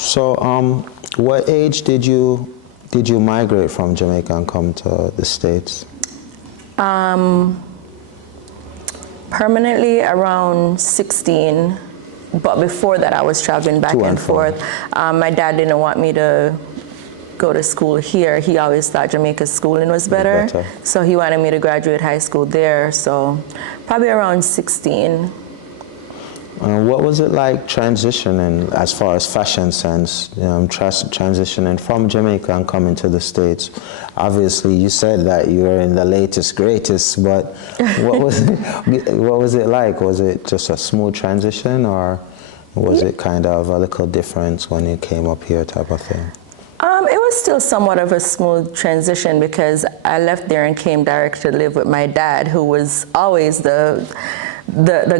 So, what age did you migrate from Jamaica and come to the States? Permanently around 16, but before that I was traveling back and forth. My dad didn't want me to go to school here. He always thought Jamaica's schooling was better. So he wanted me to graduate high school there, so probably around 16. What was it like transitioning as far as fashion sense, transitioning from Jamaica and coming to the States? Obviously, you said that you were in the latest, greatest, but what was it like? Was it just a smooth transition, or was it kind of a little difference when you came up here type of thing? It was still somewhat of a smooth transition because I left there and came direct to live with my dad, who was always the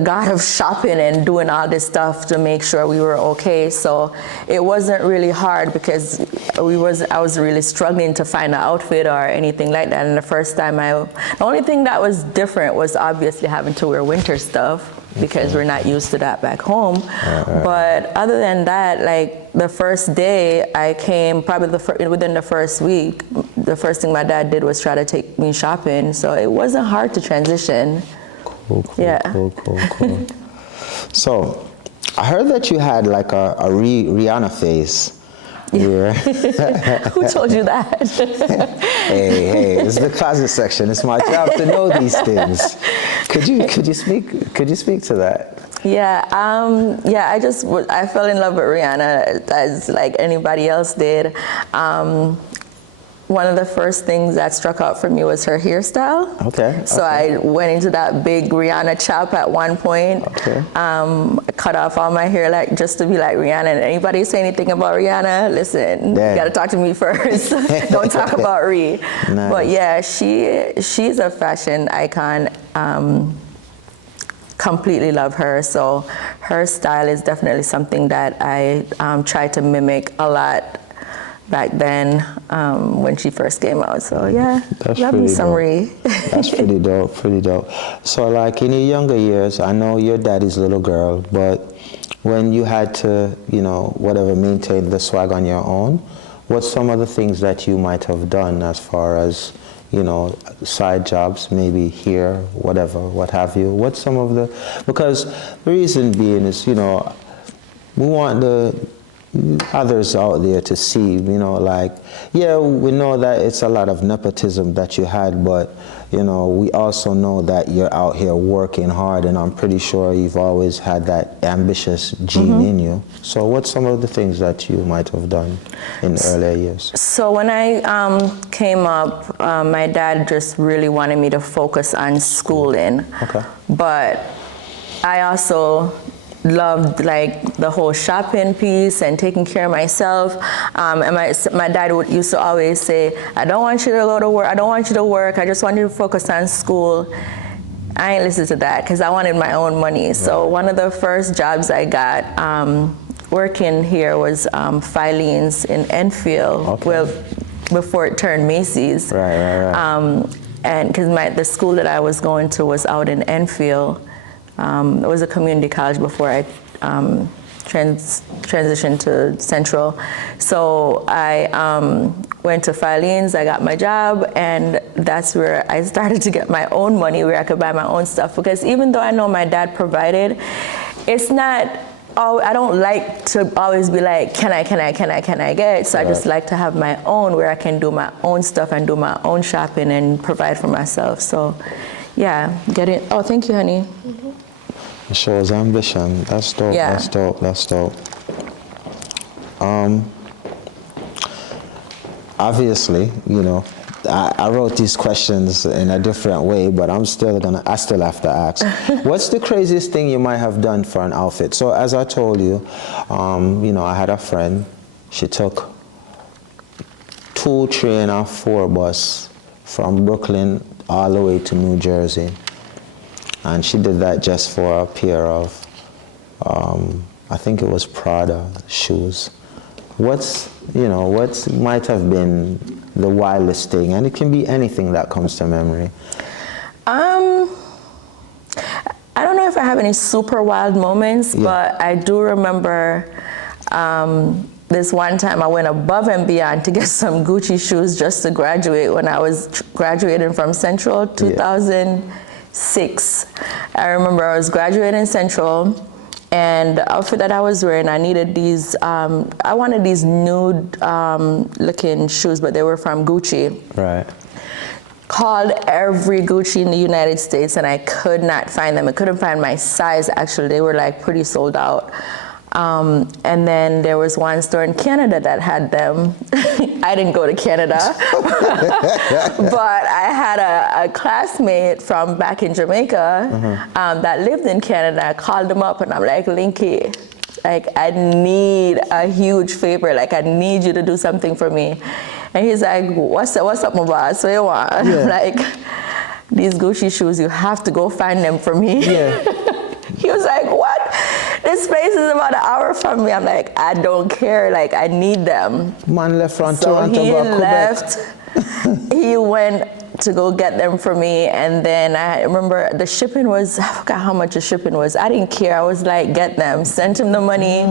god of shopping and doing all this stuff to make sure we were okay. So it wasn't really hard because I was really struggling to find an outfit or anything like that. And the first time the only thing that was different was obviously having to wear winter stuff because we're not used to that back home. But other than that, like the first day I came, probably within the first week, the first thing my dad did was try to take me shopping. So it wasn't hard to transition. Cool. So, I heard that you had like a Rihanna face. Yeah. Who told you that? hey, it's the closet section. It's my job to know these things. Could you speak to that? Yeah, I fell in love with Rihanna as like anybody else did. One of the first things that struck out for me was her hairstyle. So I went into that big Rihanna chop at one point. Cut off all my hair just to be like Rihanna. And anybody say anything about Rihanna, listen, you gotta talk to me first. Don't talk about Ree. Nice. But yeah, she's a fashion icon. Completely love her. So her style is definitely something that I try to mimic a lot back then when she first came out. So yeah, love me some Ree. That's pretty dope, pretty dope. So like in your younger years, I know you're daddy's little girl, but when you had to, maintain the swag on your own, what's some of the things that you might have done as far as, side jobs, maybe here, whatever, what have you? What's some of because the reason being is, we want the others out there to see, we know that it's a lot of nepotism that you had, but we also know that you're out here working hard, and I'm pretty sure you've always had that ambitious gene in you. So what's some of the things that you might have done in the earlier years? So when I came up, my dad just really wanted me to focus on schooling. But I also loved like the whole shopping piece and taking care of myself. And my dad used to always say, I don't want you to go to work, I don't want you to work, I just want you to focus on school. I ain't listen to that because I wanted my own money. So one of the first jobs I got working here was Filene's in Enfield, before it turned Macy's. And because the school that I was going to was out in Enfield. It was a community college before I transitioned to Central. So I went to Filene's, I got my job, and that's where I started to get my own money, where I could buy my own stuff. Because even though I know my dad provided, it's not, I don't like to always be like, can I get? So I just like to have my own, where I can do my own stuff and do my own shopping and provide for myself. So yeah, get it. Oh, thank you, honey. It shows ambition. That's dope. Yeah. That's dope. Obviously, I wrote these questions in a different way, but I still have to ask. What's the craziest thing you might have done for an outfit? So as I told you, I had a friend. She took 2, 3, and a 4 bus from Brooklyn all the way to New Jersey. And she did that just for a pair of, I think it was Prada shoes. What might have been the wildest thing? And it can be anything that comes to memory. I don't know if I have any super wild moments, but I do remember this one time I went above and beyond to get some Gucci shoes just to graduate when I was graduating from Central, 2006. I remember I was graduating Central, and the outfit that I was wearing, I needed these, I wanted these nude looking shoes, but they were from Gucci. Right. Called every Gucci in the United States and I could not find them. I couldn't find my size, actually. They were like pretty sold out. And then there was one store in Canada that had them. I didn't go to Canada, but I had a classmate from back in Jamaica that lived in Canada. I called them up and I'm like, Linky, like I need a huge favor. Like I need you to do something for me. And he's like, what's up, my boss? What you want? Yeah. Like, these Gucci shoes, you have to go find them for me. Yeah. He was like, what? This place is about an hour from me. I'm like, I don't care. Like, I need them. Man left from so Toronto, he left. Quebec. He went to go get them for me, and then I remember the shipping was, I forgot how much the shipping was. I didn't care. I was like, get them, sent him the money,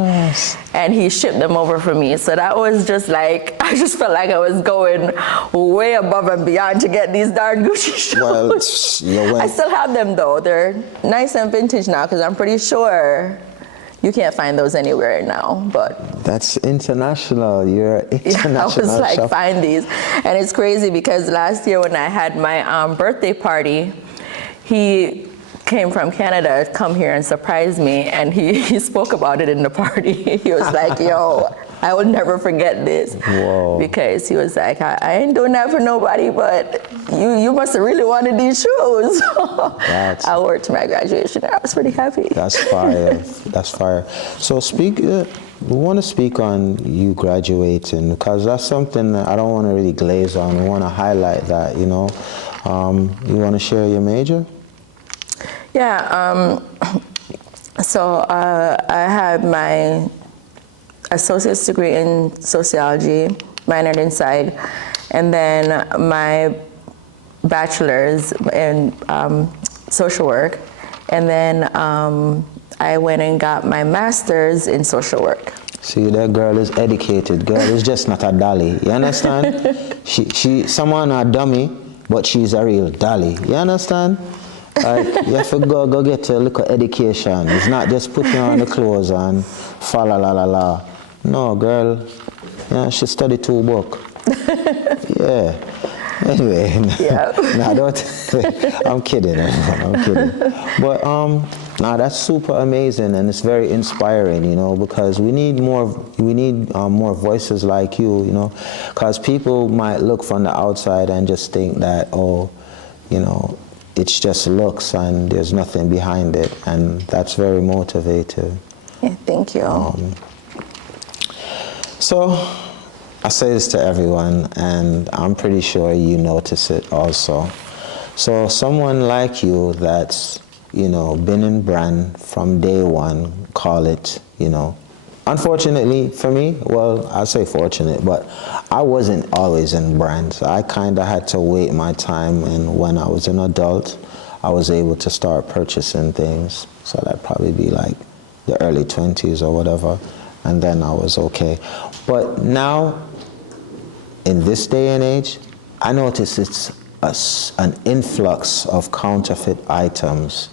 and he shipped them over for me. So that was just like, I just felt like I was going way above and beyond to get these darn Gucci shoes. Well, I still have them though. They're nice and vintage now, because I'm pretty sure you can't find those anywhere now, but. That's international. You're international. Yeah, I was like, shop. find these. And it's crazy because last year when I had my birthday party, he came from Canada to come here and surprise me, and he spoke about it in the party. He was like, yo, I will never forget this. Whoa. Because he was like, I ain't doing that for nobody, but you must have really wanted these shoes. I wore it to my graduation. I was pretty happy. That's fire. That's fire. So we want to speak on you graduating, because that's something that I don't want to really glaze on. We want to highlight that, you know. You want to share your major? Yeah. So I had my associate's degree in sociology, minored in psych, and then my bachelor's in social work, and then I went and got my master's in social work. See, that girl is educated. Girl is just not a dolly. You understand? Someone a dummy, but she's a real dolly. You understand? Like, you have to go get a little education. It's not just putting on the clothes and fa la la la la. No, girl, yeah, she studied 2 books. Yeah. Anyway, yeah. No, don't. I'm kidding. I'm kidding. But no, that's super amazing, and it's very inspiring, you know, because we need more voices like you, you know, because people might look from the outside and just think that, oh, you know, it's just looks and there's nothing behind it, and that's very motivating. Yeah, thank you. So I say this to everyone, and I'm pretty sure you notice it also. So someone like you that's, you know, been in brand from day one, call it, you know, unfortunately for me, well, I say fortunate, but I wasn't always in brands. I kind of had to wait my time, and when I was an adult, I was able to start purchasing things. So that'd probably be like the early 20s or whatever, and then I was okay. But now, in this day and age, I notice it's an influx of counterfeit items.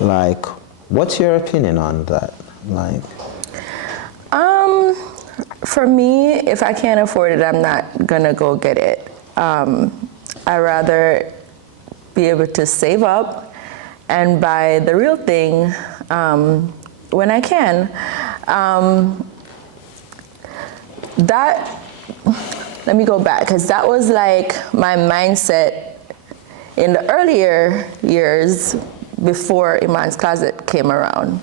Like, what's your opinion on that? Like, for me, if I can't afford it, I'm not gonna go get it. I'd rather be able to save up and buy the real thing when I can. Let me go back, because that was like my mindset in the earlier years before Ymonne's Closet came around.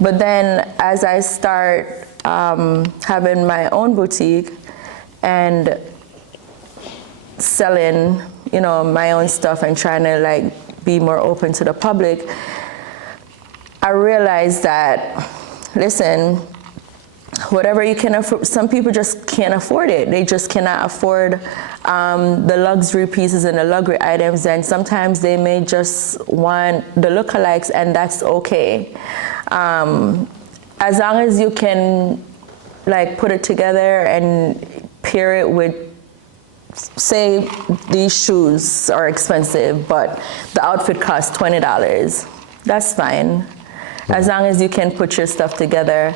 But then as I start having my own boutique and selling, you know, my own stuff and trying to like be more open to the public, I realized that, listen, whatever you can afford, some people just can't afford it. They just cannot afford the luxury pieces and the luxury items, and sometimes they may just want the lookalikes, and that's okay. As long as you can like put it together and pair it with, say these shoes are expensive, but the outfit costs $20. That's fine. As long as you can put your stuff together.